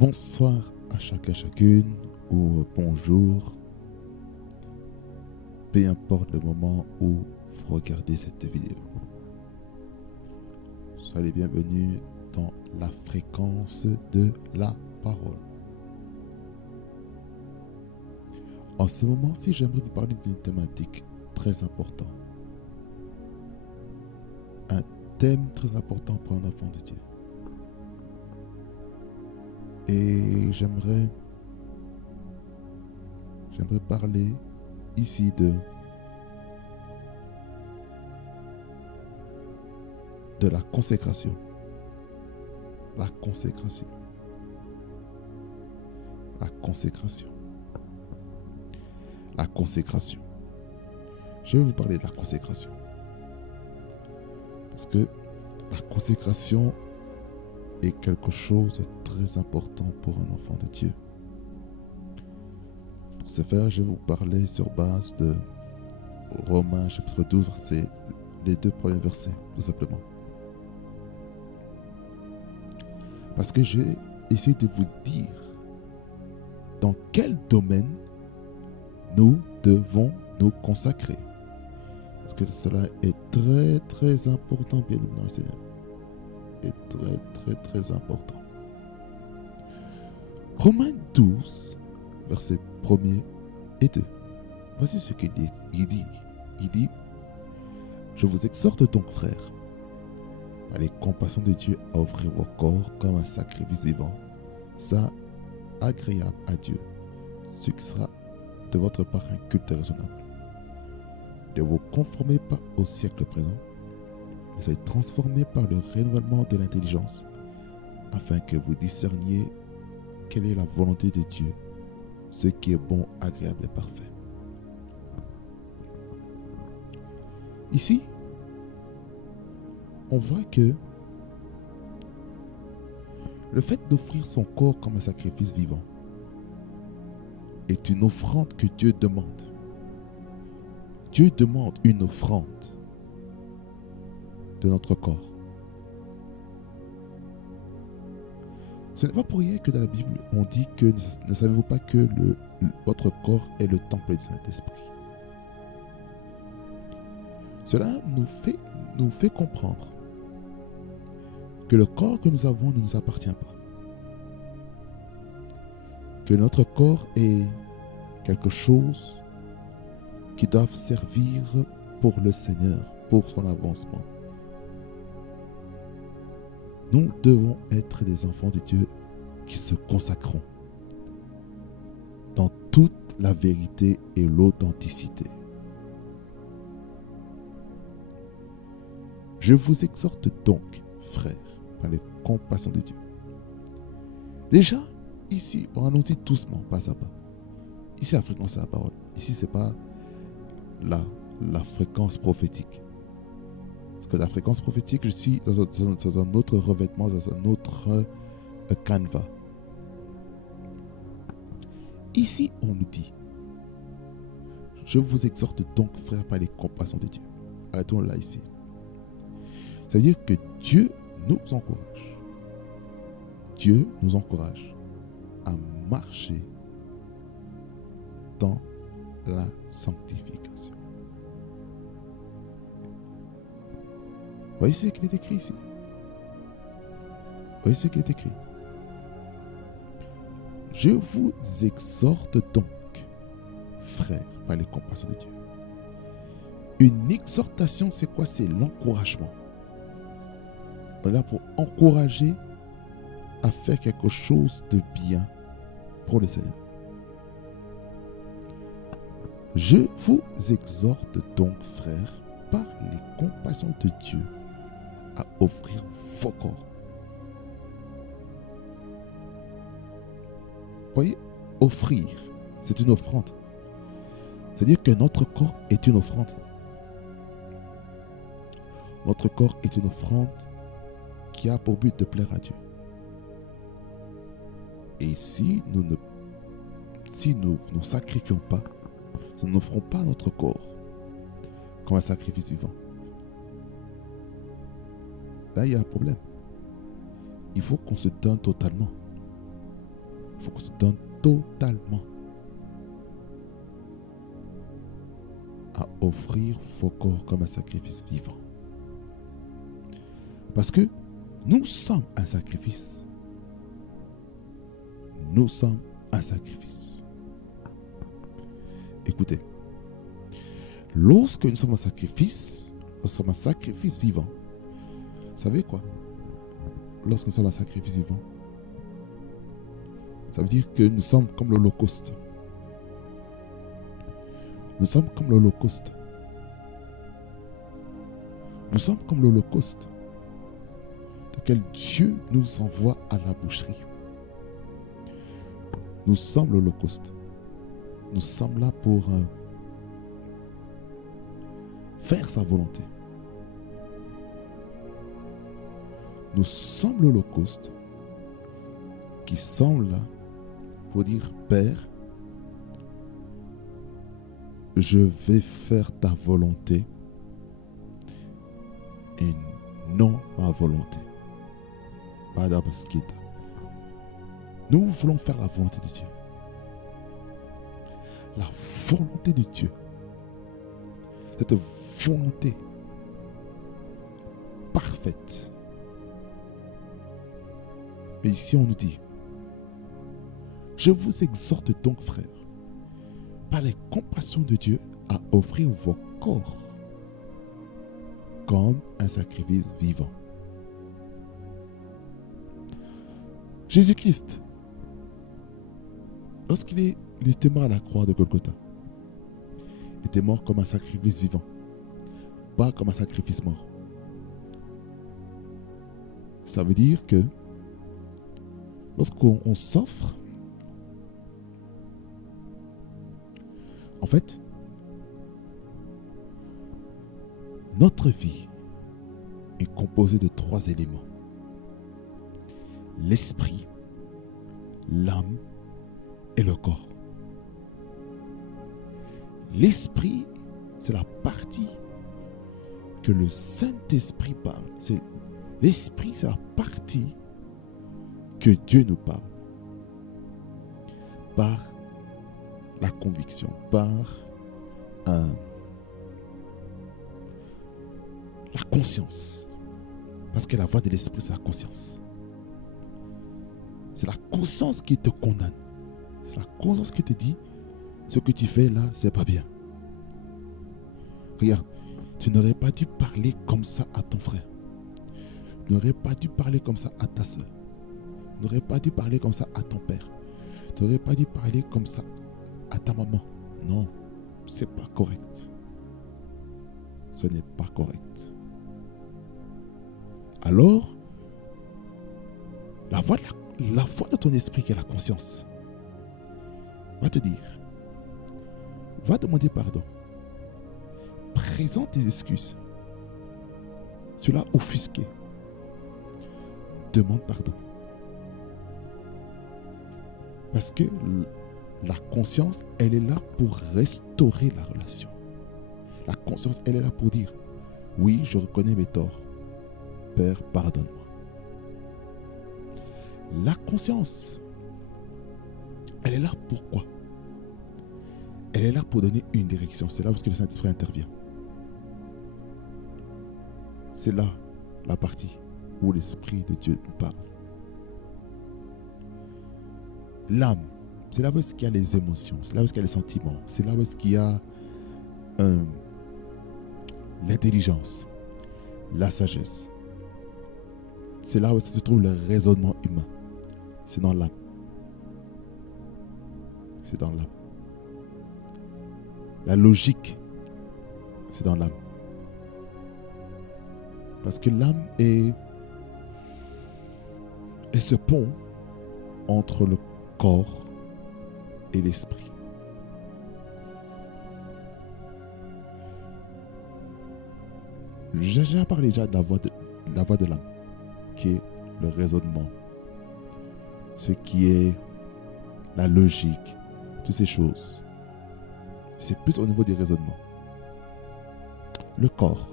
Bonsoir à chacun, chacune, ou bonjour, peu importe le moment où vous regardez cette vidéo. Soyez les bienvenus dans la fréquence de la parole. En ce moment-ci, j'aimerais vous parler d'une thématique très importante. Un thème très important pour un enfant de Dieu. Et j'aimerais parler ici de la consécration. La consécration. La consécration. La consécration. Je vais vous parler de la consécration. Parce que la consécration est quelque chose de très important pour un enfant de Dieu. Pour ce faire, je vais vous parler sur base de Romains chapitre 12, les 2 premiers versets, tout simplement. Parce que j'ai essayé de vous dire dans quel domaine nous devons nous consacrer. Parce que cela est très très important, bien évidemment, dans le Seigneur. Est très très très important. Romains 12, versets 1er et 2. Voici ce qu'il dit. Il dit, je vous exhorte donc, frères, par les compassions de Dieu, à offrir vos corps comme un sacrifice vivant, saint, agréable à Dieu, ce qui sera de votre part un culte raisonnable. Ne vous conformez pas au siècle présent, mais soyez transformés par le renouvellement de l'intelligence, afin que vous discerniez quelle est la volonté de Dieu, ce qui est bon, agréable et parfait. Ici, on voit que le fait d'offrir son corps comme un sacrifice vivant est une offrande que Dieu demande. Dieu demande une offrande de notre corps. Ce n'est pas pour rien que dans la Bible, on dit que ne savez-vous pas que votre corps est le temple du Saint-Esprit. Cela nous fait comprendre que le corps que nous avons ne nous appartient pas. Que notre corps est quelque chose qui doit servir pour le Seigneur, pour son avancement. Nous devons être des enfants de Dieu qui se consacreront dans toute la vérité et l'authenticité. Je vous exhorte donc, frères, par les compassions de Dieu. Déjà, ici, on annonce doucement, pas à pas. Ici, la fréquence de la parole. Ici, ce n'est pas la fréquence prophétique. Parce que la fréquence prophétique, je suis dans un autre revêtement, dans un autre canevas. Ici, on nous dit, je vous exhorte donc, frères, par les compassions de Dieu. Arrêtons là, ici. Ça veut dire que Dieu nous encourage. Dieu nous encourage à marcher dans la sanctification. Voyez ce qui est écrit ici. Voyez ce qui est écrit. Je vous exhorte donc, frères, par les compassions de Dieu. Une exhortation, c'est quoi? C'est l'encouragement. On est là pour encourager à faire quelque chose de bien pour le Seigneur. Je vous exhorte donc, frères, par les compassions de Dieu, à offrir vos corps. Voyez, offrir, c'est une offrande. C'est-à-dire que notre corps est une offrande. Notre corps est une offrande qui a pour but de plaire à Dieu. Et si nous ne sacrifions pas, nous n'offrons pas notre corps comme un sacrifice vivant, là il y a un problème. Il faut qu'on se donne totalement. faut qu'on se donne totalement à offrir vos corps comme un sacrifice vivant. Parce que nous sommes un sacrifice. Nous sommes un sacrifice. Écoutez, lorsque nous sommes un sacrifice vivant, vous savez quoi? Lorsque nous sommes un sacrifice vivant, ça veut dire que nous sommes comme l'Holocauste. Nous sommes comme l'Holocauste. Nous sommes comme l'Holocauste, lequel Dieu nous envoie à la boucherie. Nous sommes l'Holocauste. Nous sommes là pour faire sa volonté. Nous sommes l'Holocauste qui sommes là pour dire, Père, je vais faire ta volonté et non ma volonté. Nous voulons faire la volonté de Dieu. La volonté de Dieu. Cette volonté parfaite. Et ici on nous dit, je vous exhorte donc, frères, par les compassions de Dieu, à offrir vos corps comme un sacrifice vivant. Jésus-Christ, lorsqu'il était mort à la croix de Golgotha, il était mort comme un sacrifice vivant, pas comme un sacrifice mort. Ça veut dire que lorsqu'on s'offre, en fait, notre vie est composée de 3 éléments. L'esprit, l'âme et le corps. L'esprit, c'est la partie que le Saint-Esprit parle. L'esprit, c'est la partie que Dieu nous parle. Par la conviction, par la conscience. Parce que la voix de l'esprit, c'est la conscience. C'est la conscience qui te condamne. C'est la conscience qui te dit, ce que tu fais là, c'est pas bien. Regarde, tu n'aurais pas dû parler comme ça à ton frère. Tu n'aurais pas dû parler comme ça à ta soeur. Tu n'aurais pas dû parler comme ça à ton père. Tu n'aurais pas dû parler comme ça à ta maman. Non, c'est pas correct. Ce n'est pas correct. Alors, la voix de ton esprit, qui est la conscience, va te dire, va demander pardon. Présente tes excuses. Tu l'as offusqué. Demande pardon. Parce que la conscience, elle est là pour restaurer la relation. La conscience, elle est là pour dire, oui, je reconnais mes torts. Père, pardonne-moi. La conscience, elle est là pour quoi? Elle est là pour donner une direction. C'est là où le Saint-Esprit intervient. C'est là la partie où l'Esprit de Dieu nous parle. L'âme, c'est là où il y a les émotions, c'est là où il y a les sentiments, c'est là où il y a l'intelligence, la sagesse. C'est là où se trouve le raisonnement humain. C'est dans l'âme. C'est dans l'âme. La logique, c'est dans l'âme. Parce que l'âme est ce pont entre le corps et l'esprit. J'ai déjà parlé de la voix de l'âme, qui est le raisonnement, ce qui est la logique, toutes ces choses. C'est plus au niveau du raisonnement. Le corps,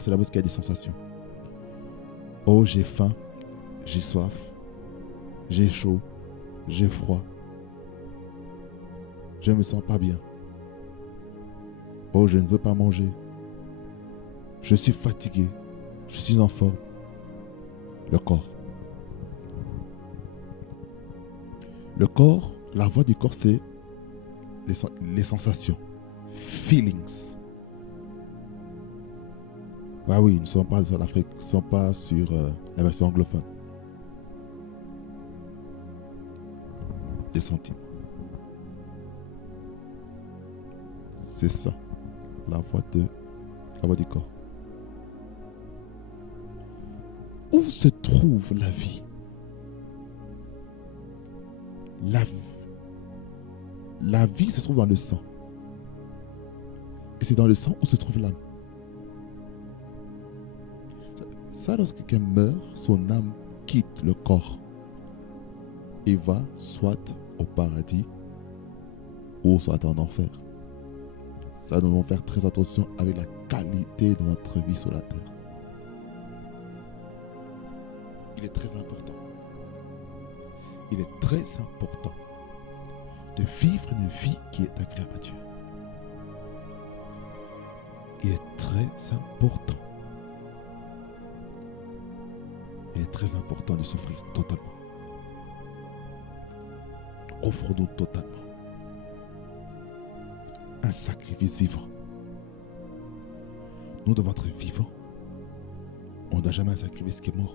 c'est là où il y a des sensations. Oh, j'ai faim, j'ai soif, j'ai chaud, J'ai froid. Je ne me sens pas bien. Oh, je ne veux pas manger. Je suis fatigué. Je suis en forme. Le corps. Le corps, la voix du corps, c'est les sensations. Feelings. Ah oui, nous ne sommes pas sur l'Afrique, nous ne sommes pas sur la version anglophone. Les sentiments. C'est ça, la voix du corps. Où se trouve la vie? La vie se trouve dans le sang. Et c'est dans le sang où se trouve l'âme. Ça, lorsque quelqu'un meurt, son âme quitte le corps et va soit au paradis ou soit en enfer. Ça, nous devons faire très attention avec la qualité de notre vie sur la terre. Il est très important. Il est très important de vivre une vie qui est agréable à Dieu. Il est très important. Il est très important de souffrir totalement. Offre-nous totalement un sacrifice vivant. Nous devons être vivants. On ne doit jamais un sacrifice qui est mort.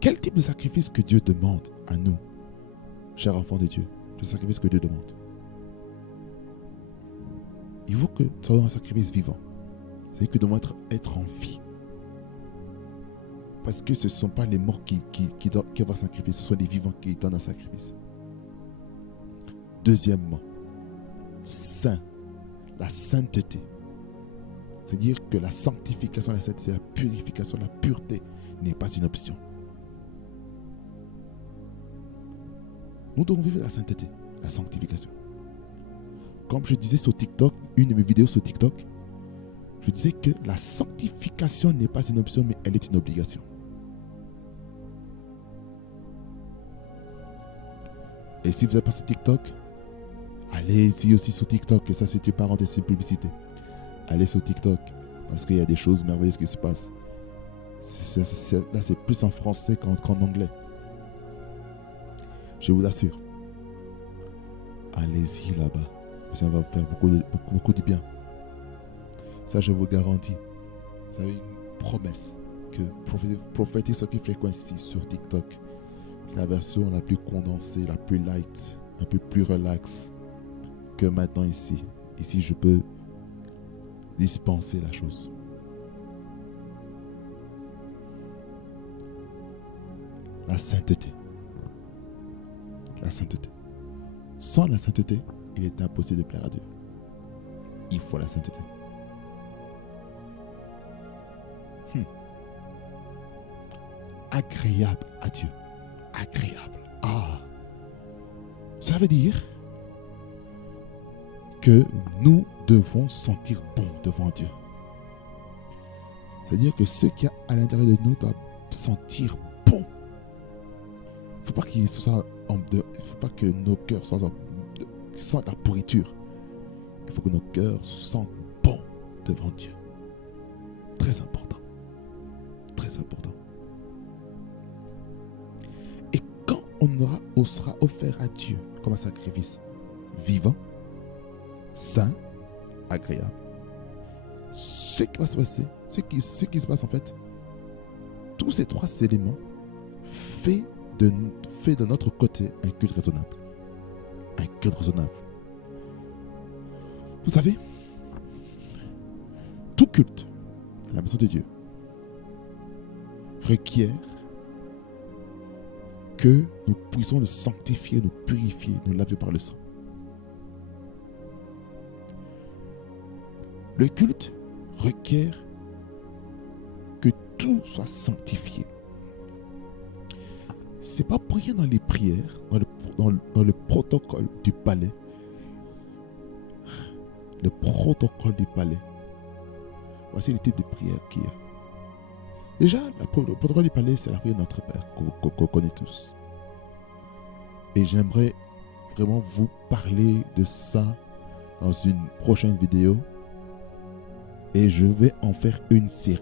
Quel type de sacrifice que Dieu demande à nous, chers enfants de Dieu? Le sacrifice que Dieu demande. Il faut que ce soit un sacrifice vivant. C'est-à-dire que nous devons être en vie. Parce que ce ne sont pas les morts qui doivent un sacrifice, ce sont les vivants qui donnent un sacrifice. Deuxièmement, saint, la sainteté. C'est-à-dire que la sanctification, la sainteté, la purification, la pureté n'est pas une option. Nous devons vivre la sainteté, la sanctification. Comme je disais sur TikTok, une de mes vidéos sur TikTok, je disais que la sanctification n'est pas une option, mais elle est une obligation. Et si vous n'êtes pas sur TikTok, allez-y aussi sur TikTok, et ça c'est une parenthèse, une publicité. Allez sur TikTok, parce qu'il y a des choses merveilleuses qui se passent. Là c'est plus en français qu'en anglais. Je vous assure. Allez-y là-bas. Ça va vous faire beaucoup de bien. Ça, je vous garantis. Vous avez une promesse que Prophetic Circle Frequency sur TikTok, c'est la version la plus condensée, la plus light, un peu plus relax que maintenant ici. Ici, je peux dispenser la chose. La sainteté. La sainteté. Sans la sainteté, il est impossible de plaire à Dieu. Il faut la sainteté. Agréable à Dieu. Agréable. Ah. Ça veut dire que nous devons sentir bon devant Dieu. C'est-à-dire que ce qu'il y a à l'intérieur de nous doit sentir bon. Il ne faut pas que nos cœurs sentent la pourriture. Il faut que nos cœurs sentent bon devant Dieu. Très important. Très important. Et quand on sera offert à Dieu comme un sacrifice vivant, saint, agréable, ce qui va se passer, ce qui se passe en fait, tous ces trois éléments fait de notre côté un culte raisonnable. Un culte raisonnable. Vous savez, tout culte à la maison de Dieu requiert que nous puissions nous sanctifier, nous purifier, nous laver par le sang. Le culte requiert que tout soit sanctifié. C'est pas pour rien dans les prières, dans le protocole du palais. Le protocole du palais. Voici le type de prière qu'il y a. Déjà, le protocole du palais, c'est la prière de notre Père qu'on connaît tous. Et j'aimerais vraiment vous parler de ça dans une prochaine vidéo. Et je vais en faire une série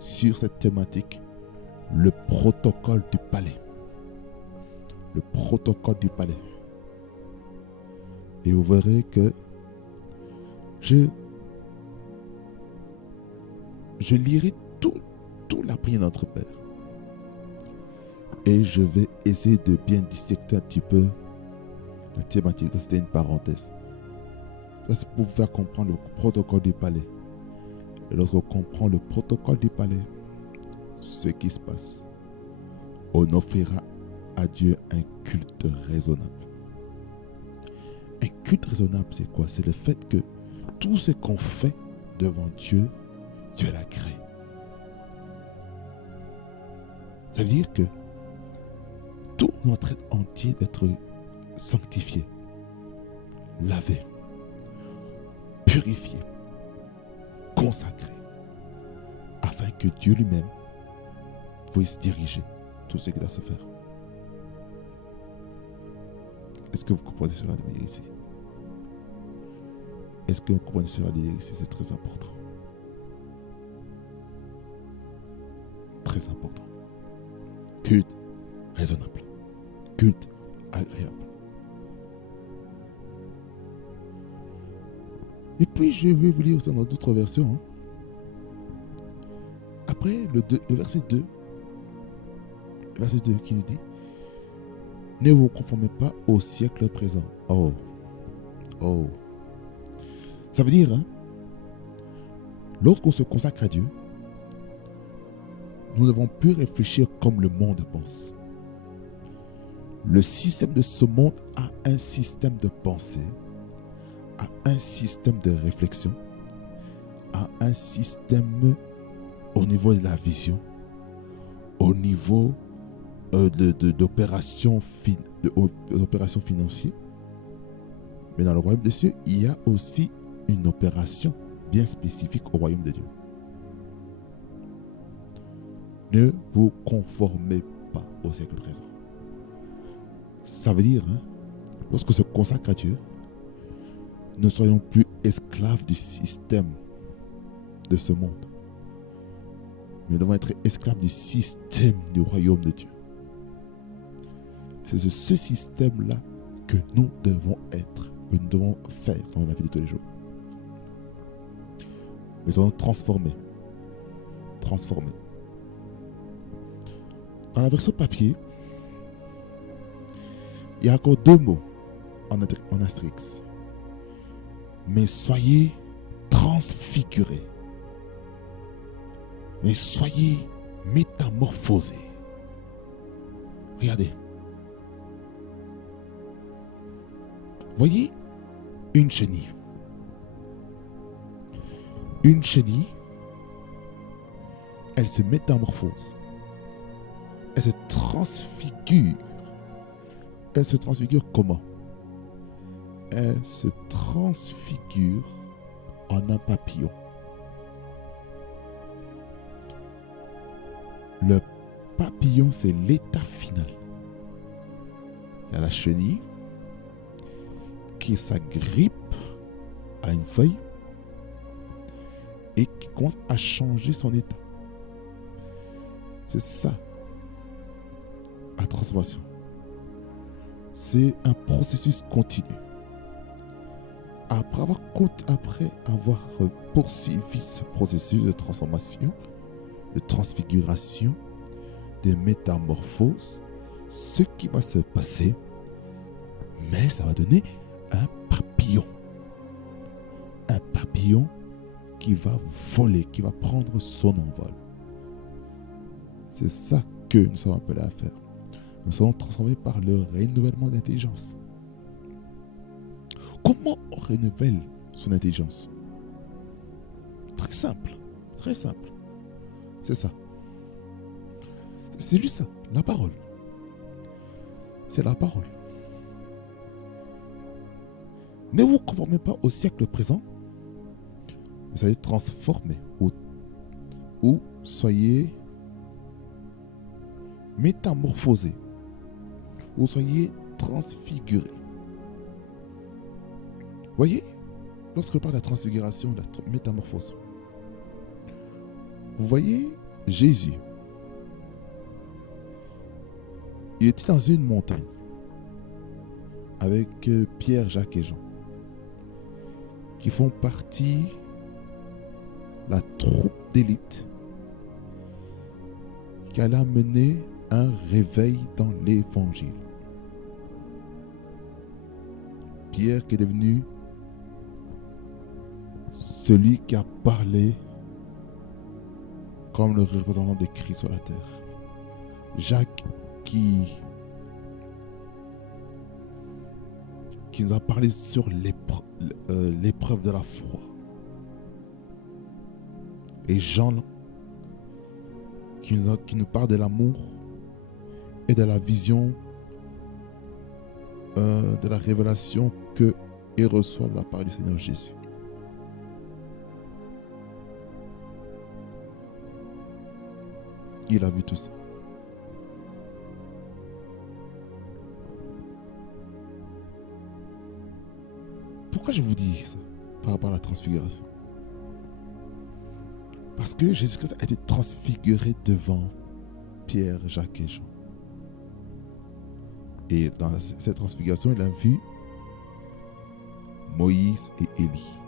sur cette thématique, le protocole du palais. Le protocole du palais. Et vous verrez que je lirai tout la prière de notre Père. Et je vais essayer de bien dissecter un petit peu la thématique. C'était une parenthèse. Ça, c'est pour vous faire comprendre le protocole du palais. Et lorsqu'on comprend le protocole du palais, ce qui se passe, on offrira à Dieu un culte raisonnable. Un culte raisonnable, c'est quoi? C'est le fait que tout ce qu'on fait devant Dieu, Dieu l'a créé. Ça veut dire que tout notre être entier d'être sanctifié, lavé, purifié, consacré, afin que Dieu lui-même puisse diriger tout ce qui doit se faire. Est-ce que vous comprenez cela de dire ici? Est-ce que vous comprenez cela de dire ici? C'est très important. Très important. Culte raisonnable. Culte agréable. Et puis je vais vous lire aussi dans d'autres versions. Après le verset 2. Le verset 2 qui nous dit: ne vous conformez pas au siècle présent. Oh. Ça veut dire, lorsqu'on se consacre à Dieu, nous ne devons plus réfléchir comme le monde pense. Le système de ce monde a un système de pensée, a un système de réflexion, a un système au niveau de la vision, au niveau d'opérations financières. Mais dans le royaume des cieux, il y a aussi une opération bien spécifique au royaume de Dieu. Ne vous conformez pas au siècle présent. Ça veut dire, lorsqu'on se consacre à Dieu, ne soyons plus esclaves du système de ce monde. Mais nous devons être esclaves du système du royaume de Dieu. C'est de ce système-là que nous devons être, que nous devons faire dans la vie de tous les jours. Nous devons transformer. Dans la version papier, il y a encore 2 mots en astérix. Mais soyez transfigurés. Mais soyez métamorphosés. Regardez. Voyez une chenille. Une chenille, elle se métamorphose. Elle se transfigure. Elle se transfigure comment? Elle se transfigure en un papillon. Le papillon, c'est l'état final. Il y a la chenille qui s'agrippe à une feuille et qui commence à changer son état. C'est ça, la transformation. C'est un processus continu. Après avoir poursuivi ce processus de transformation, de transfiguration, de métamorphose, ce qui va se passer, mais ça va donner un papillon. Un papillon qui va voler, qui va prendre son envol. C'est ça que nous sommes appelés à faire. Nous sommes transformés par le renouvellement d'intelligence. Comment on renouvelle son intelligence? Très simple. Très simple. C'est ça. C'est juste ça. La parole. C'est la parole. Ne vous conformez pas au siècle présent. Vous allez transformer ou ou soyez métamorphosés, ou soyez transfigurés. Voyez, lorsque je parle de la transfiguration, de la métamorphose, vous voyez Jésus. Il était dans une montagne avec Pierre, Jacques et Jean, qui font partie de la troupe d'élite qui allait amener un réveil dans l'évangile. Pierre qui est devenu celui qui a parlé comme le représentant de Christ sur la terre. Jacques qui nous a parlé sur l'épreuve de la foi. Et Jean qui nous parle de l'amour et de la vision, de la révélation qu'il reçoit de la part du Seigneur Jésus. Il a vu tout ça. Pourquoi je vous dis ça par rapport à la transfiguration? Parce que Jésus-Christ a été transfiguré devant Pierre, Jacques et Jean. Et dans cette transfiguration, il a vu Moïse et Élie.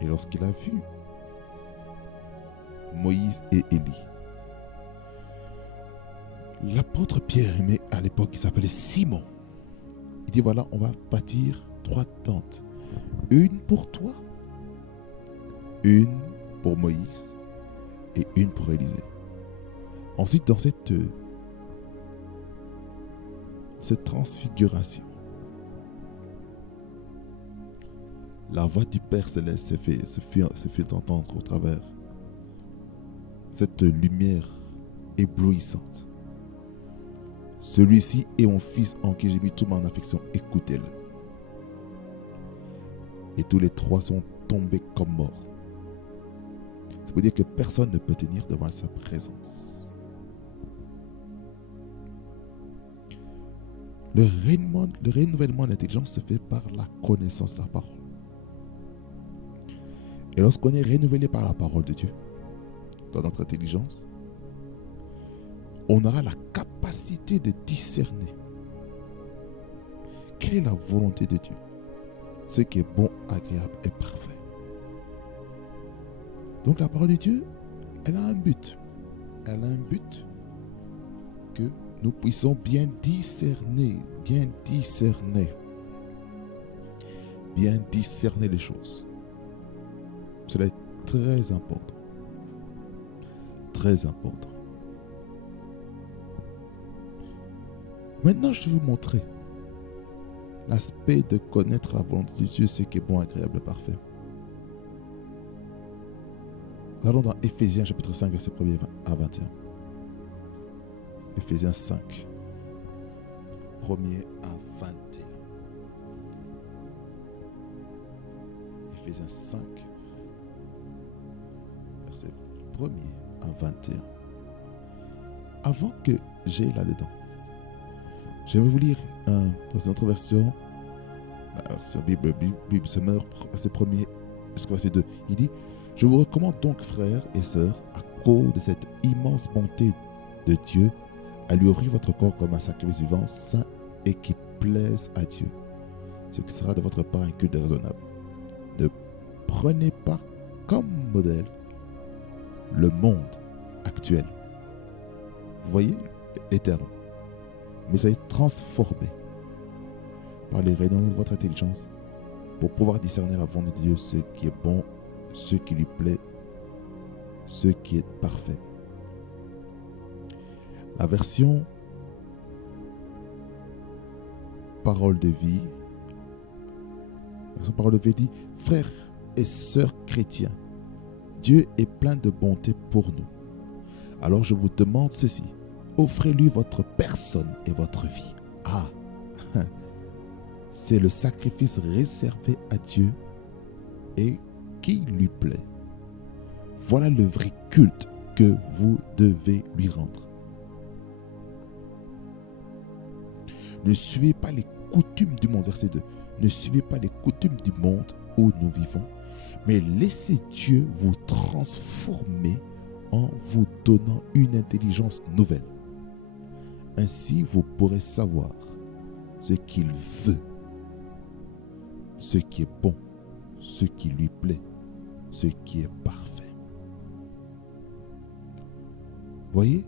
Et lorsqu'il a vu Moïse et Élie, l'apôtre Pierre, mais à l'époque, il s'appelait Simon. Il dit, voilà, on va bâtir 3 tentes. Une pour toi, une pour Moïse et une pour Élisée. Ensuite, dans cette transfiguration, la voix du Père Céleste se fait entendre au travers cette lumière éblouissante. Celui-ci est mon fils en qui j'ai mis toute mon affection, écoutez-le. Et tous les 3 sont tombés comme morts. Ça veut dire que personne ne peut tenir devant sa présence. Le renouvellement de l'intelligence se fait par la connaissance de la parole. Et lorsqu'on est renouvelé par la parole de Dieu, dans notre intelligence, on aura la capacité de discerner quelle est la volonté de Dieu, ce qui est bon, agréable et parfait. Donc la parole de Dieu, elle a un but. Elle a un but que nous puissions bien discerner les choses. Cela est très important. Très important. Maintenant, je vais vous montrer l'aspect de connaître la volonté de Dieu, ce qui est bon, agréable et parfait. Nous allons dans Éphésiens chapitre 5, verset 1er à 21. Éphésiens 5, 1er à 21. Éphésiens 5, verset 1er à 21. Avant que j'aille là-dedans, j'aimerais vous lire dans une autre version, la version Bible Summer, verset 1er jusqu'au verset 2. Il dit, je vous recommande donc, frères et sœurs, à cause de cette immense bonté de Dieu, à lui offrir votre corps comme un sacrifice vivant, saint et qui plaise à Dieu, ce qui sera de votre part un culte raisonnable. Ne prenez pas comme modèle le monde actuel. Vous voyez les termes. Mais soyez transformés par les rayonnements de votre intelligence pour pouvoir discerner la volonté de Dieu, ce qui est bon, ce qui lui plaît, ce qui est parfait. La version Parole de vie, dit, frères et sœurs chrétiens, Dieu est plein de bonté pour nous. Alors je vous demande ceci, offrez-lui votre personne et votre vie. C'est le sacrifice réservé à Dieu et qui lui plaît. Voilà le vrai culte que vous devez lui rendre. Ne suivez pas les coutumes du monde, verset 2. Ne suivez pas les coutumes du monde où nous vivons, mais laissez Dieu vous transformer en vous donnant une intelligence nouvelle. Ainsi, vous pourrez savoir ce qu'il veut, ce qui est bon, ce qui lui plaît, ce qui est parfait. Voyez?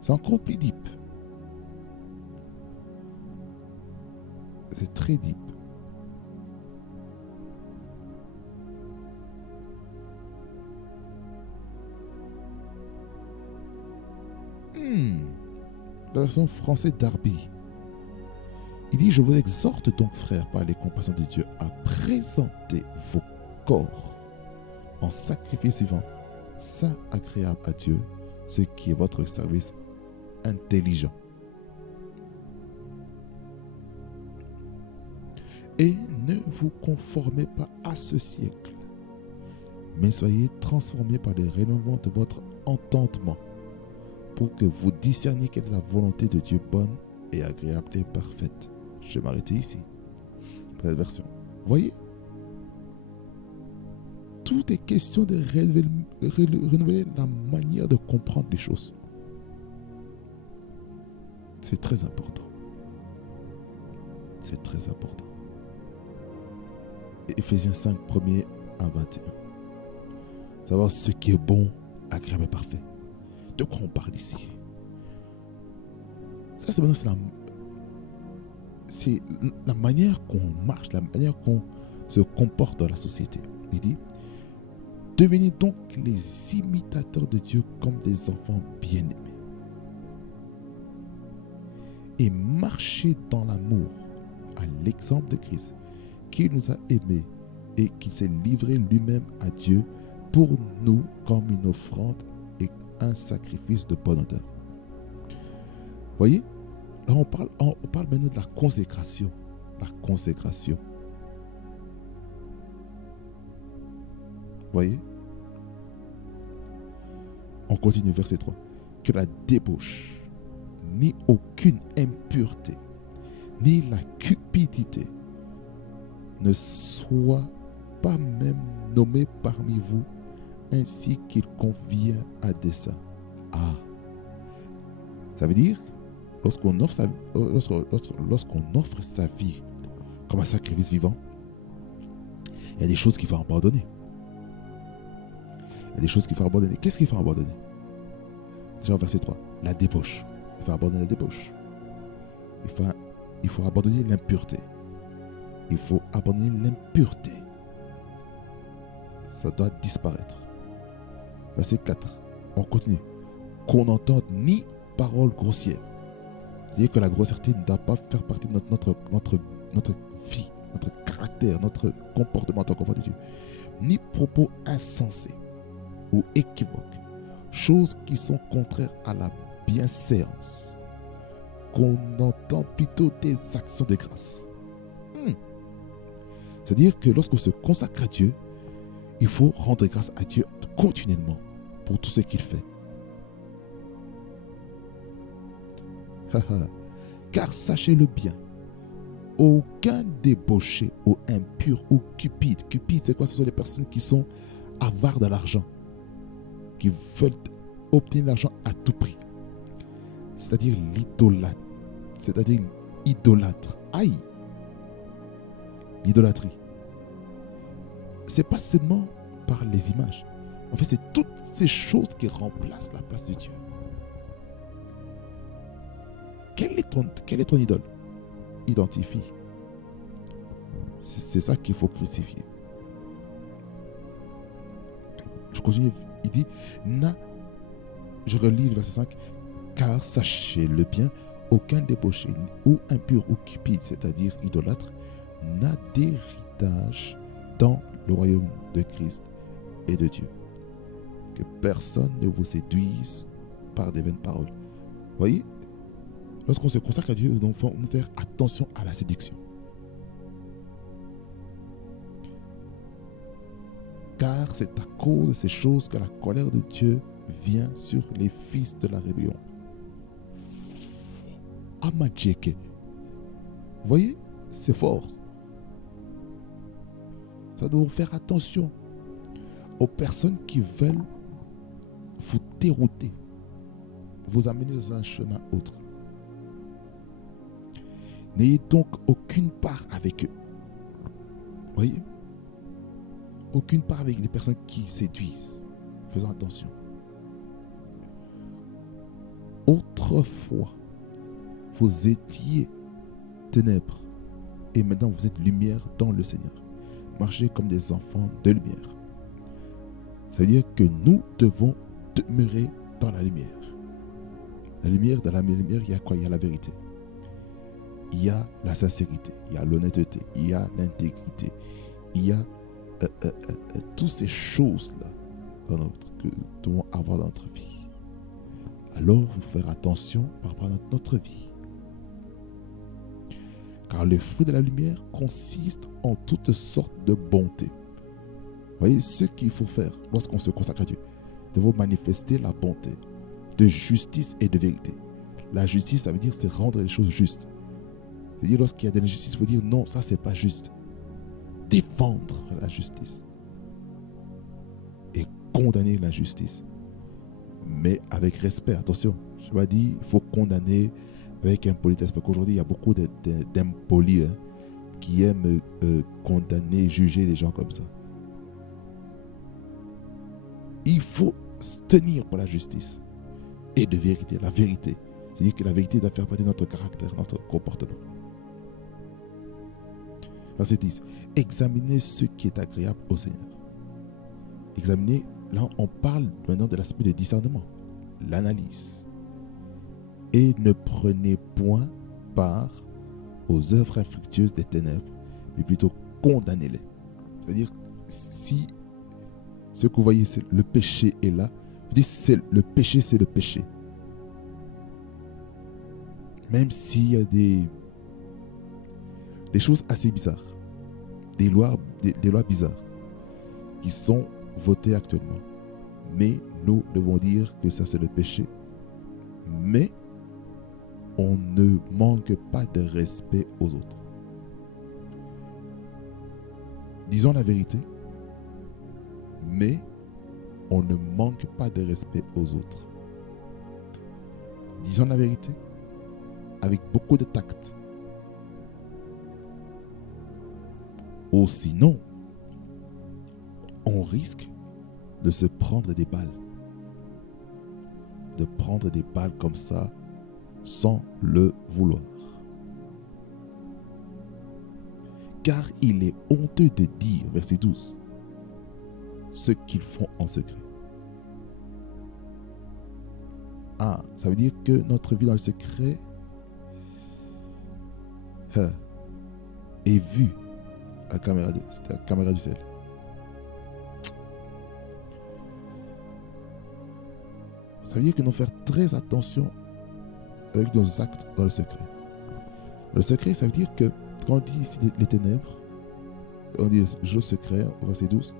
C'est encore plus deep. C'est très deep. La version française d'Arby. Il dit, je vous exhorte donc, frères, par les compassions de Dieu, à présenter vos corps en sacrifice vivant, saint, agréable à Dieu, ce qui est votre service intelligent. Et ne vous conformez pas à ce siècle, mais soyez transformés par les renouvellement de votre entendement, pour que vous discerniez quelle est la volonté de Dieu bonne et agréable et parfaite. Je vais m'arrêter ici. Cette version. Voyez? Tout est question de renouveler la manière de comprendre les choses. C'est très important. C'est très important. Éphésiens 5, 1er à 21. Savoir ce qui est bon, agréable et parfait. De quoi on parle ici? Ça, c'est la manière qu'on marche, la manière qu'on se comporte dans la société. Il dit, devenez donc les imitateurs de Dieu comme des enfants bien-aimés. Et marchez dans l'amour, à l'exemple de Christ, qui nous a aimés et qui s'est livré lui-même à Dieu pour nous comme une offrande et un sacrifice de bonne odeur. Voyez, là on parle maintenant de la consécration. La consécration. Voyez, on continue, verset 3. Que la débauche, ni aucune impureté, ni la cupidité ne soit pas même nommé parmi vous, ainsi qu'il convient à des saints. Ah, ça veut dire, lorsqu'on offre sa vie comme un sacrifice vivant, il y a des choses qu'il faut abandonner. Il y a des choses qu'il faut abandonner. Qu'est-ce qu'il faut abandonner? Déjà, verset 3, la débauche. Il faut abandonner la débauche. Il faut abandonner l'impureté. Il faut abandonner l'impureté. Ça doit disparaître. Verset 4, on continue. Qu'on n'entende ni parole grossière. C'est-à-dire que la grossièreté ne doit pas faire partie de notre vie, notre caractère, notre comportement en tant qu'enfant de Dieu. Ni propos insensés ou équivoques. Choses qui sont contraires à la bienséance. Qu'on entend plutôt des actions de grâce. C'est-à-dire que lorsqu'on se consacre à Dieu, il faut rendre grâce à Dieu continuellement pour tout ce qu'il fait. Car sachez-le bien, aucun débauché ou impur ou cupide. Cupide, c'est quoi? Ce sont les personnes qui sont avares de l'argent, qui veulent obtenir l'argent à tout prix. C'est-à-dire idolâtre. Aïe! L'idolâtrie. C'est pas seulement par les images. En fait, c'est toutes ces choses qui remplacent la place de Dieu. Quel est ton idole? Identifie. C'est ça qu'il faut crucifier. Je continue. Il dit, je relis le verset 5. Car sachez-le bien, aucun débauché ou impur ou cupide, c'est-à-dire idolâtre, n'a d'héritage dans le royaume de Christ et de Dieu. Que personne ne vous séduise par des vaines paroles. Voyez, lorsqu'on se consacre à Dieu, nous devons faire attention à la séduction. car c'est à cause de ces choses que la colère de Dieu vient sur les fils de la rébellion. Amadjeke. Vous voyez, c'est fort. Ça doit faire attention aux personnes qui veulent vous dérouter, vous amener dans un chemin autre. N'ayez donc aucune part avec eux. Vous voyez? Aucune part avec les personnes qui séduisent. Faisons attention. Autrefois, vous étiez ténèbres et maintenant vous êtes lumière dans le Seigneur. Marchez comme des enfants de lumière. Ça veut dire que nous devons demeurer dans la lumière. La lumière, dans la lumière, il y a quoi? Il y a la vérité. Il y a la sincérité, il y a l'honnêteté, il y a l'intégrité, il y a toutes ces choses-là que nous devons avoir dans notre vie. Alors, il faut faire attention par rapport à notre vie. Car le fruit de la lumière consiste en toutes sortes de bonté. Vous voyez ce qu'il faut faire lorsqu'on se consacre à Dieu. Nous devons manifester la bonté, de justice et de vérité. La justice, ça veut dire c'est rendre les choses justes. C'est-à-dire lorsqu'il y a de l'injustice, il faut dire non, ça c'est pas juste. Défendre la justice et condamner l'injustice, mais avec respect. Attention, je m'ai dit, il faut condamner avec impolitesse, parce qu'aujourd'hui il y a beaucoup d'impolis qui aiment condamner, juger les gens comme ça. Il faut se tenir pour la justice et de vérité, la vérité. C'est-à-dire que la vérité doit faire partie de notre caractère, notre comportement. Verset 10. Examinez ce qui est agréable au Seigneur. Examinez, là on parle maintenant de l'aspect de discernement, l'analyse. Et ne prenez point part aux œuvres infructueuses des ténèbres, mais plutôt condamnez-les. C'est-à-dire, si ce que vous voyez, c'est le péché est là, vous dites c'est le péché, c'est le péché. Même s'il y a des choses assez bizarres, des lois bizarres qui sont votées actuellement. Mais nous devons dire que ça c'est le péché. Mais on ne manque pas de respect aux autres. Disons la vérité, mais on ne manque pas de respect aux autres. Disons la vérité avec beaucoup de tact. Ou sinon, on risque de se prendre des balles. De prendre des balles comme ça sans le vouloir. Car il est honteux de dire, verset 12, ce qu'ils font en secret. Ah, ça veut dire que notre vie dans le secret est vue à la caméra du ciel. Ça veut dire que nous devons faire très attention avec nos actes dans le secret. Le secret, ça veut dire que quand on dit ici les ténèbres, on dit le jour secret, verset 12,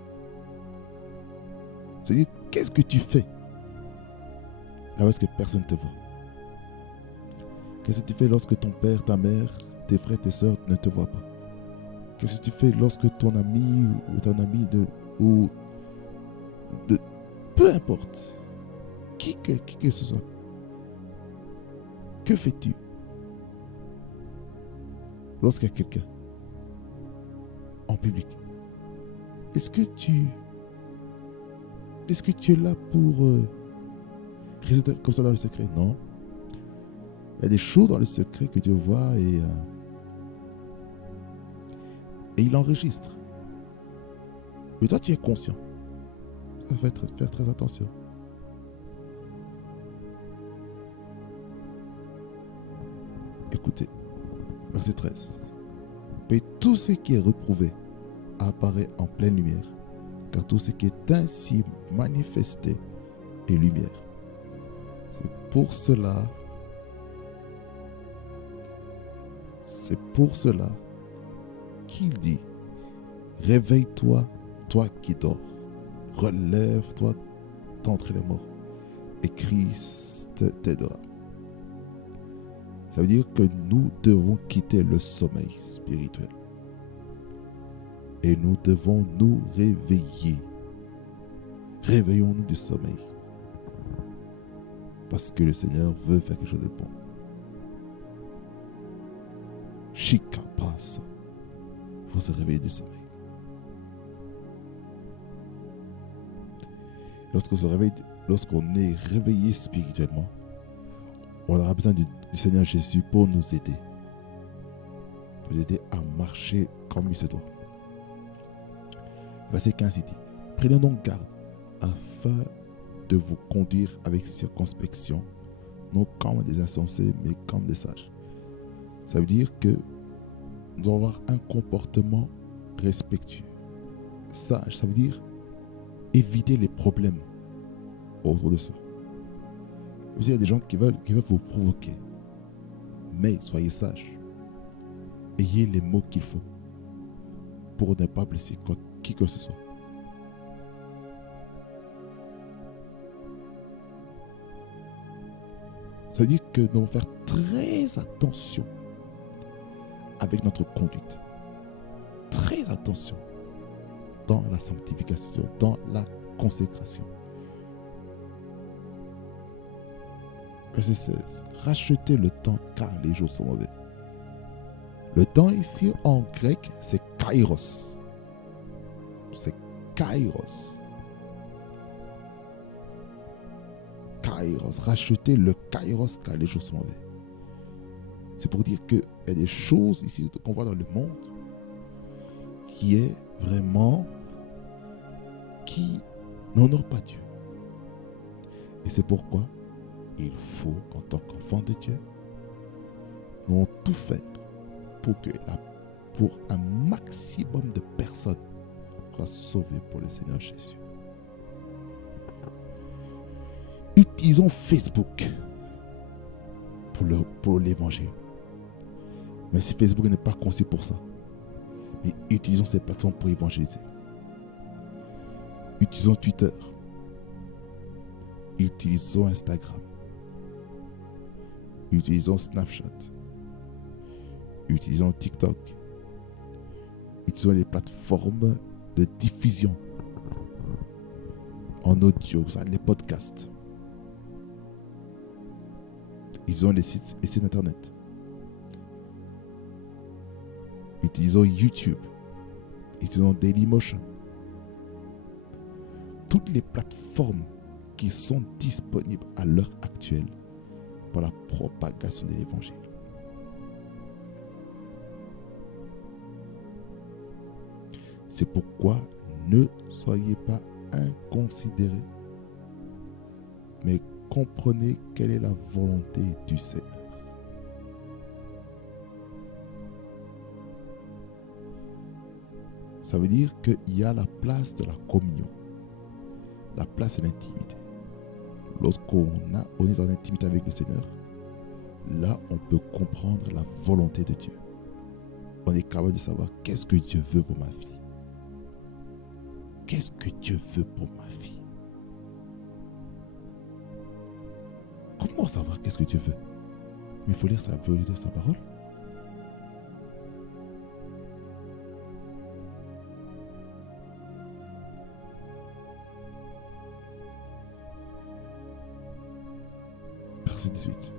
c'est-à-dire qu'est-ce que tu fais là où est-ce que personne ne te voit? Qu'est-ce que tu fais lorsque ton père, ta mère, tes frères, tes soeurs ne te voient pas? Qu'est-ce que tu fais lorsque ton ami ou ton ami peu importe, qui que ce soit, que fais-tu lorsqu'il y a quelqu'un en public? Est-ce que tu es là pour rester comme ça dans le secret? Non. Il y a des choses dans le secret que Dieu voit et il enregistre. Mais toi, tu es conscient. Ça va faire très attention. Écoutez, verset 13. Mais tout ce qui est reprouvé apparaît en pleine lumière, car tout ce qui est ainsi manifesté est lumière. C'est pour cela qu'il dit, réveille-toi, toi qui dors. relève-toi d'entre les morts et Christ t'aidera. Ça veut dire que nous devons quitter le sommeil spirituel et nous devons nous réveiller. Réveillons-nous du sommeil parce que le Seigneur veut faire quelque chose de bon. Chica passe. Il faut se réveiller du sommeil. Lorsqu'on est réveillé spirituellement, on aura besoin du Seigneur Jésus pour nous aider. Pour nous aider à marcher comme il se doit. Verset 15 dit, prenez donc garde afin de vous conduire avec circonspection, non comme des insensés, mais comme des sages. Ça veut dire que nous devons avoir un comportement respectueux. Sage, ça veut dire éviter les problèmes autour de ça. Il y a des gens qui veulent vous provoquer. Mais soyez sages. Ayez les mots qu'il faut pour ne pas blesser qui que ce soit. Ça veut dire que nous devons faire très attention avec notre conduite. Très attention dans la sanctification, dans la consécration. Verset 16. Rachetez le temps car les jours sont mauvais. Le temps ici en grec, c'est kairos. C'est kairos. Kairos. Rachetez le kairos car les jours sont mauvais. C'est pour dire qu'il y a des choses ici qu'on voit dans le monde qui est vraiment qui n'honore pas Dieu. Et c'est pourquoi il faut, en tant qu'enfant de Dieu, nous devons tout faire pour un maximum de personnes soient sauvées pour le Seigneur Jésus. Utilisons Facebook pour l'évangile. Même si Facebook n'est pas conçu pour ça. Mais utilisons ces plateformes pour évangéliser. Utilisons Twitter. Utilisons Instagram. Utilisons Snapchat. Utilisons TikTok. Utilisons les plateformes de diffusion en audio, les podcasts. Utilisons les sites internet. Utilisons YouTube. Utilisons Dailymotion. Toutes les plateformes qui sont disponibles à l'heure actuelle pour la propagation de l'évangile. C'est pourquoi ne soyez pas inconsidérés, mais comprenez quelle est la volonté du Seigneur. Ça veut dire qu'il y a la place de la communion, la place de l'intimité. Lorsqu'on est en intimité avec le Seigneur, là on peut comprendre la volonté de Dieu. On est capable de savoir qu'est-ce que Dieu veut pour ma vie. Qu'est-ce que Dieu veut pour ma vie? Comment savoir qu'est-ce que Dieu veut? Mais il faut lire sa parole. Verset 18.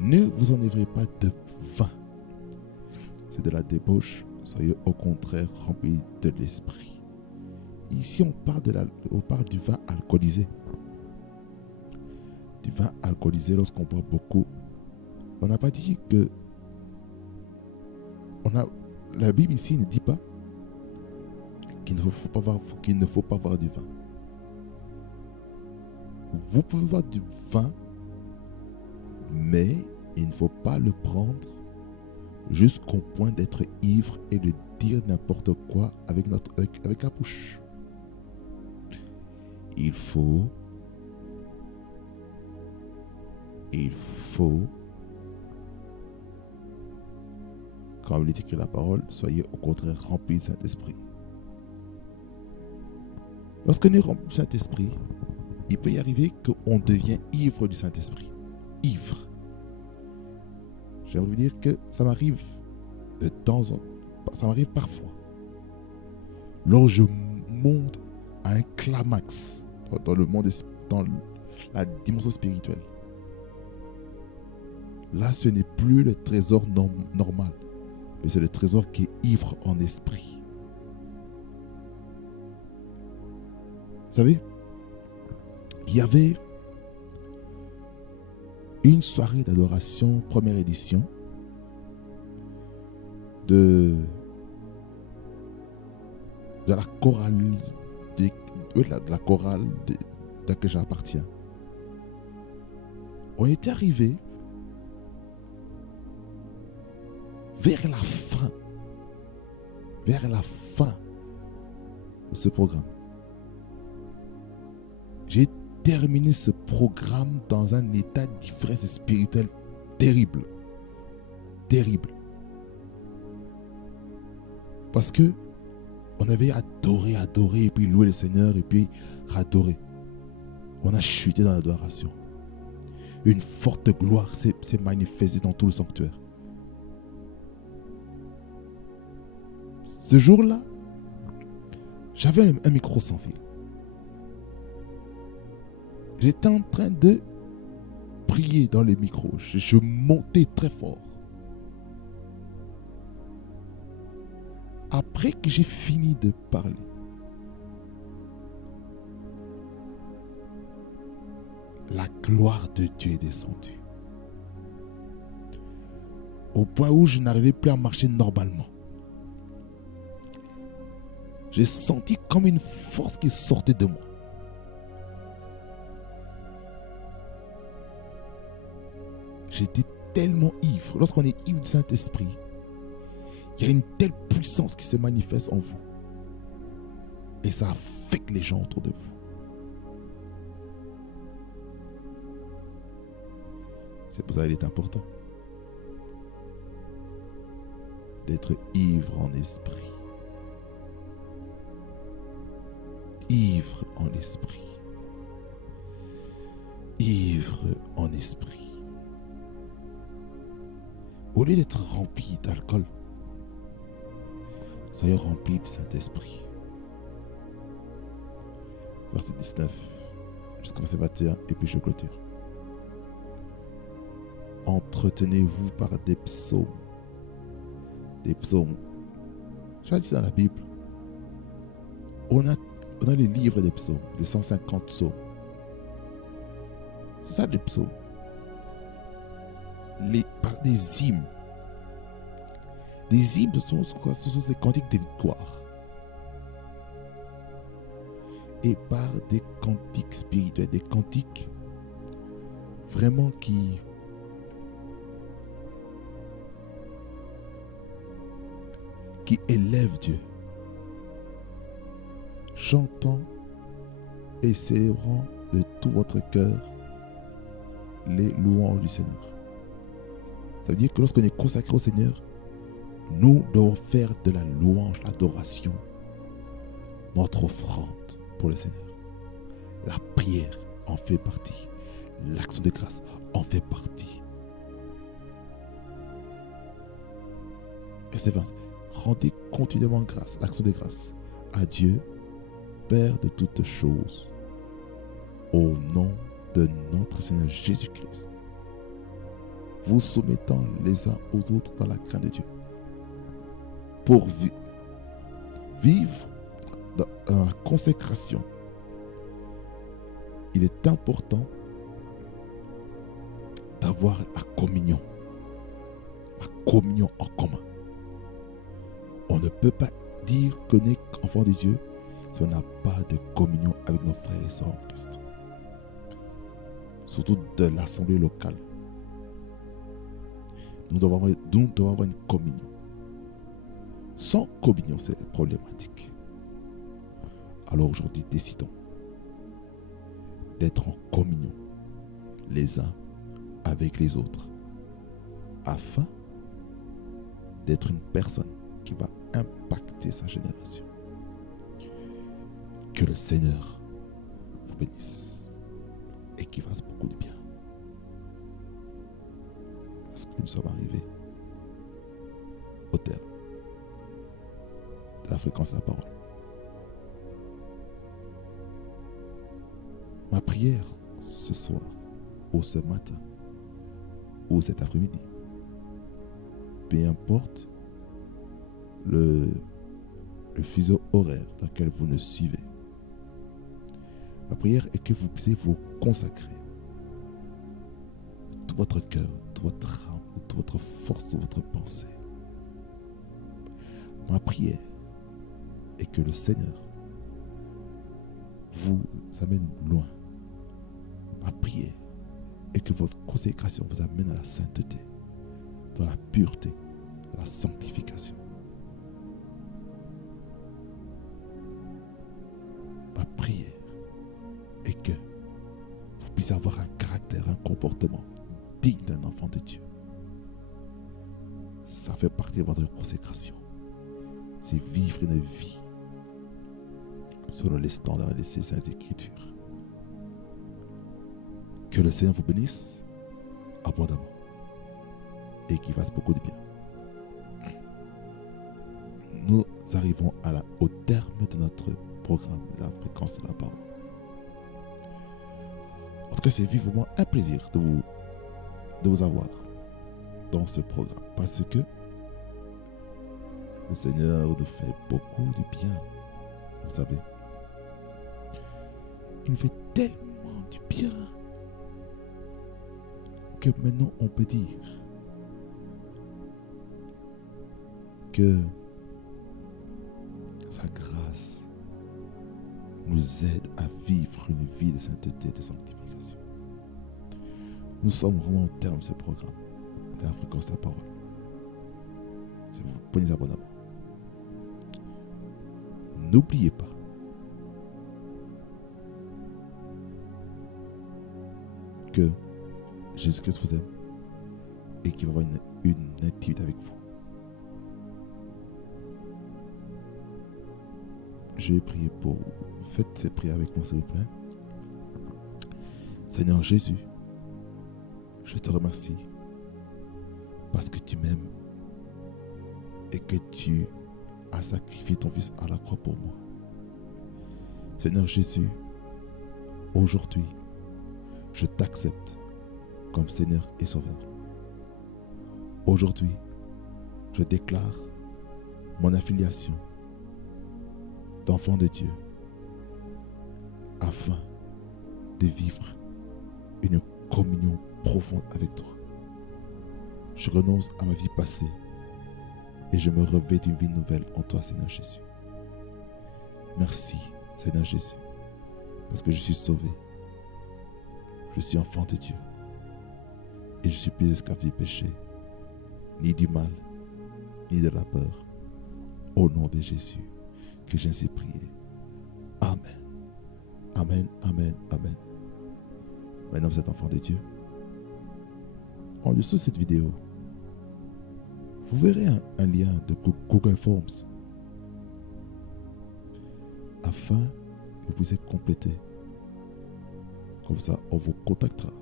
Ne vous enivrez pas de vin. C'est de la débauche. Soyez au contraire remplis de l'esprit. Ici, on parle du vin alcoolisé. Du vin alcoolisé lorsqu'on boit beaucoup. On n'a pas dit que... La Bible ici ne dit pas qu'il ne faut pas boire du vin. Vous pouvez boire du vin, mais il ne faut pas le prendre jusqu'au point d'être ivre et de dire n'importe quoi avec la bouche. Il faut, comme il est écrit la parole, soyez au contraire remplis du Saint-Esprit. Lorsqu'on est rempli du Saint-Esprit, il peut y arriver qu'on devient ivre du Saint-Esprit. Ivre. J'aimerais vous dire que ça m'arrive de temps en temps, ça m'arrive parfois. Lorsque je monte à un climax dans le monde, dans la dimension spirituelle, là ce n'est plus le trésor normal, mais c'est le trésor qui est ivre en esprit. Vous savez, il y avait une soirée d'adoration, première édition, de la chorale de la chorale de laquelle j'appartiens. On était arrivé vers la fin de ce programme. J'ai terminé ce programme dans un état d'ivresse spirituelle terrible. Terrible. Parce que on avait adoré, et puis loué le Seigneur, et puis adoré. On a chuté dans l'adoration. Une forte gloire s'est manifestée dans tout le sanctuaire. Ce jour-là, j'avais un micro sans fil. J'étais en train de prier dans les micros. Je montais très fort. Après que j'ai fini de parler, la gloire de Dieu est descendue. Au point où je n'arrivais plus à marcher normalement. J'ai senti comme une force qui sortait de moi. J'étais tellement ivre. Lorsqu'on est ivre du Saint-Esprit, il y a une telle puissance qui se manifeste en vous. Et ça affecte les gens autour de vous. C'est pour ça qu'il est important d'être ivre en esprit. Ivre en esprit. Ivre en esprit. Au lieu d'être rempli d'alcool, soyez remplis du Saint-Esprit. Verset 19 jusqu'au verset 21, et puis je clôture. Entretenez-vous par des psaumes. Des psaumes. J'ai dit dans la Bible, on a les livres des psaumes, les 150 psaumes. C'est ça des psaumes. Par des hymnes. Des hymnes, ce sont des cantiques de victoire. Et par des cantiques spirituels, des cantiques vraiment qui élèvent Dieu. Chantant et célébrant de tout votre cœur les louanges du Seigneur. Ça veut dire que lorsqu'on est consacré au Seigneur, nous devons faire de la louange, l'adoration, notre offrande pour le Seigneur. La prière en fait partie. L'action de grâce en fait partie. Verset 20. Rendez continuellement grâce, l'action de grâce, à Dieu, Père de toutes choses, au nom de notre Seigneur Jésus-Christ, vous soumettant les uns aux autres dans la crainte de Dieu. Pour vivre dans la consécration, il est important d'avoir la communion en commun. On ne peut pas dire qu'on est enfant de Dieu si on n'a pas de communion avec nos frères et sœurs en Christ. Surtout de l'assemblée locale. Nous devons avoir une communion. Sans communion, c'est problématique. Alors aujourd'hui, décidons d'être en communion les uns avec les autres afin d'être une personne qui va impacter sa génération, Que le Seigneur vous bénisse et qu'il fasse beaucoup de bien. Parce que nous sommes arrivés au terme de la fréquence de la parole. Ma prière ce soir, ou ce matin, ou cet après-midi, peu importe le fuseau horaire dans lequel vous nous suivez, ma prière est que vous puissiez vous consacrer de tout votre cœur, de toute votre âme, de toute votre force, de toute votre pensée. Ma prière est que le Seigneur vous amène loin. Ma prière est que votre consécration vous amène à la sainteté, dans la pureté, dans la sanctification. Ma prière est que vous puissiez avoir un caractère, un comportement digne d'un enfant de Dieu. Ça fait partie de votre consécration. C'est vivre une vie selon les standards de ces saintes écritures. Que le Seigneur vous bénisse abondamment et qu'il fasse beaucoup de bien. Nous arrivons au terme de notre programme de la fréquence de la parole. En tout cas, c'est vivement un plaisir de vous avoir dans ce programme parce que le Seigneur nous fait beaucoup de bien. Vous savez, il nous fait tellement du bien que maintenant on peut dire que sa grâce nous aide à vivre une vie de sainteté et de sanctification. Nous sommes vraiment au terme de ce programme de la fréquence de la parole. Si vous prenez abonnement, n'oubliez pas que Jésus-Christ vous aime et qu'il va avoir une intimité avec vous. Je vais prier pour vous. Faites cette prière avec moi, s'il vous plaît. Seigneur Jésus, je te remercie parce que tu m'aimes et que tu as sacrifié ton Fils à la croix pour moi. Seigneur Jésus, aujourd'hui, je t'accepte comme Seigneur et Sauveur. Aujourd'hui, je déclare mon affiliation d'enfant de Dieu afin de vivre une communion profonde avec toi. Je renonce à ma vie passée et je me revêt d'une vie nouvelle en toi, Seigneur Jésus. Merci, Seigneur Jésus, parce que je suis sauvé. Je suis enfant de Dieu et je suis plus esclave du péché, ni du mal, ni de la peur. Au nom de Jésus, que j'ai ainsi prié. Amen. Amen, amen, amen. Maintenant, vous êtes enfant de Dieu. En dessous de cette vidéo, vous verrez un lien de Google Forms afin que vous puissiez compléter. Comme ça, on vous contactera.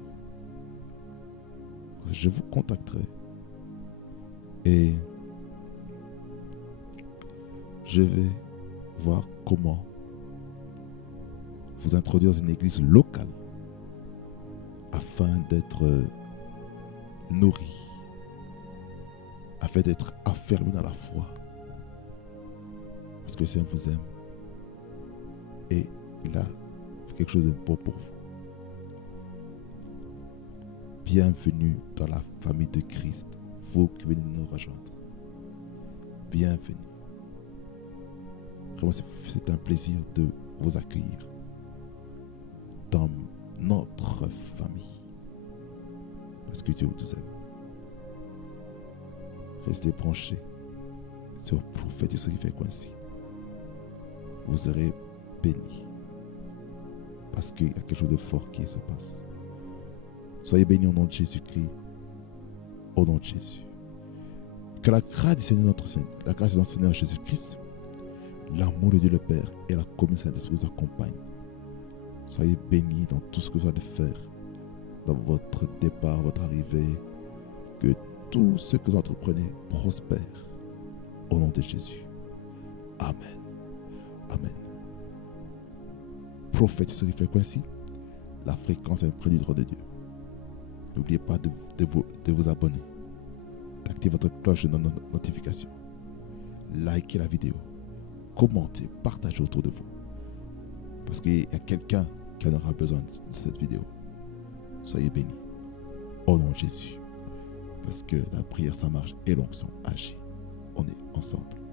Je vous contacterai et je vais voir comment vous introduire dans une église locale afin d'être nourri, afin d'être affermi dans la foi. Parce que le Seigneur vous aime et il a fait quelque chose de beau pour vous. Bienvenue dans la famille de Christ, vous qui venez nous rejoindre. Bienvenue. Vraiment, c'est un plaisir de vous accueillir dans notre famille. Parce que Dieu vous aime. Restez branchés sur le prophète et ce qui fait Quincy. Vous serez bénis. Parce qu'il y a quelque chose de fort qui se passe. Soyez bénis au nom de Jésus-Christ. Au nom de Jésus. Que la grâce du Seigneur, la grâce de notre Seigneur Jésus-Christ, l'amour de Dieu le Père et la communion du Saint-Esprit vous accompagnent. Soyez bénis dans tout ce que vous allez faire, dans votre départ, votre arrivée, que tout ce que vous entreprenez prospère au nom de Jésus. Amen. Amen. Prophétie sur les fréquences, la fréquence est près du trône de Dieu. N'oubliez pas de vous abonner, d'activer votre cloche de notification, likez la vidéo, commentez, partagez autour de vous. Parce qu'il y a quelqu'un qui en aura besoin de cette vidéo. Soyez bénis. Au nom de Jésus. Parce que la prière, ça marche et l'onction agit. On est ensemble.